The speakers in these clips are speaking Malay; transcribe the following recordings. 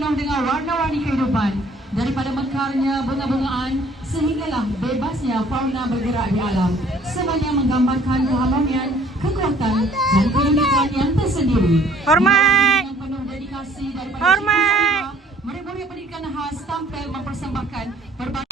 penuh dengan warna-warni kehidupan. Daripada mekarnya bunga-bungaan sehinggalah bebasnya fauna bergerak di alam. Semuanya menggambarkan keharmonian, kekuatan dan keunikan yang tersendiri. Hormat! Yang penuh dedikasi daripada Hormat! murid-murid pendidikan khas tampil mempersembahkan berbagai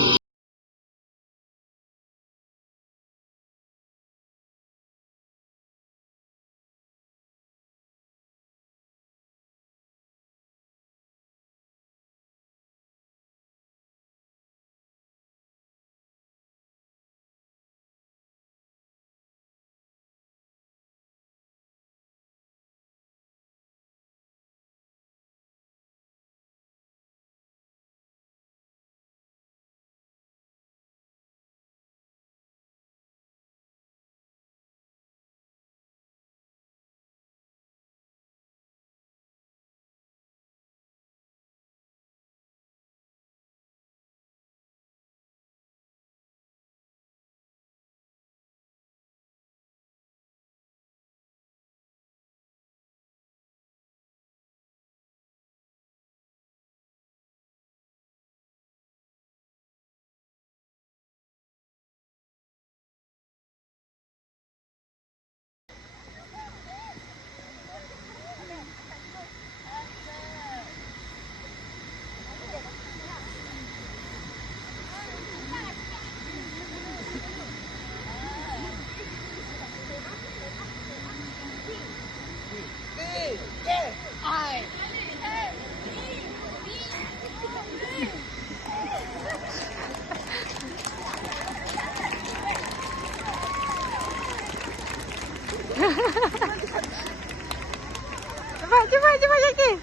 Cepat Jackie.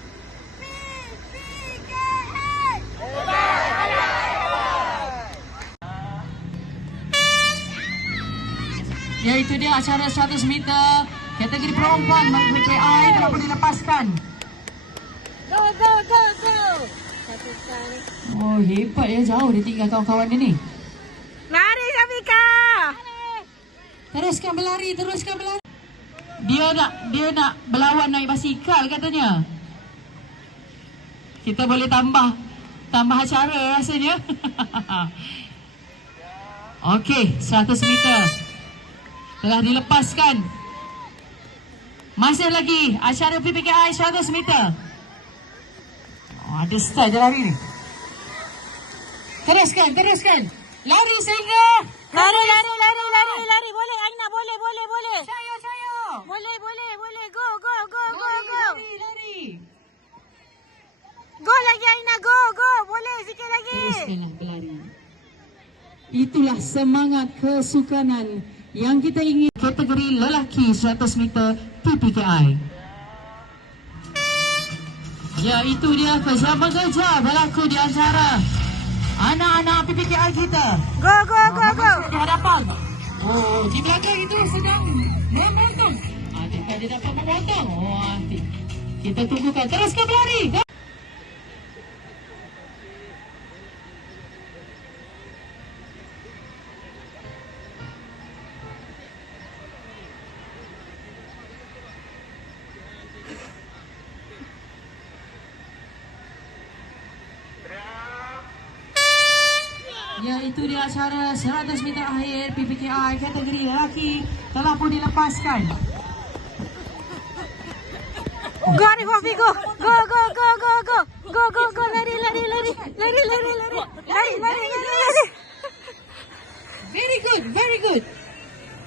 Ya, itu dia acara 100 meter kategori perempuan PPI telah pun dilepaskan. Go. Satu kali. Oh, hebat ya, jauh dia tinggal kawan-kawan dia ni. Lari Safika. Teruskan berlari. Dia nak berlawan naik basikal katanya. Kita boleh tambah acara rasanya. Okey, 100 meter telah dilepaskan. Masih lagi acara PPKI 100 meter. Oh, ada style je lari ni. Teruskan. Lari sehingga Lari. Boleh Aina, boleh. Cayo. Boleh. Go. Lari. Go lagi Aina, go. Boleh sikit lagi. Teruskanlah berlari. Itulah semangat kesukanan yang kita ingin. Kategori lelaki 100 meter PPKI. Ya, itu dia kerja berlaku di antara anak-anak PPKI kita. Go. Di hadapan. Oh, di belakang itu sedang memotong. Adakah dia dapat memotong? Oh, nanti kita tunggukan. Teruskan berlari. Ya, itu dia acara 100 meter akhir PPKI kategori lelaki telah pun dilepaskan. Go Arif Wafi, go. Go. Lari. Very good.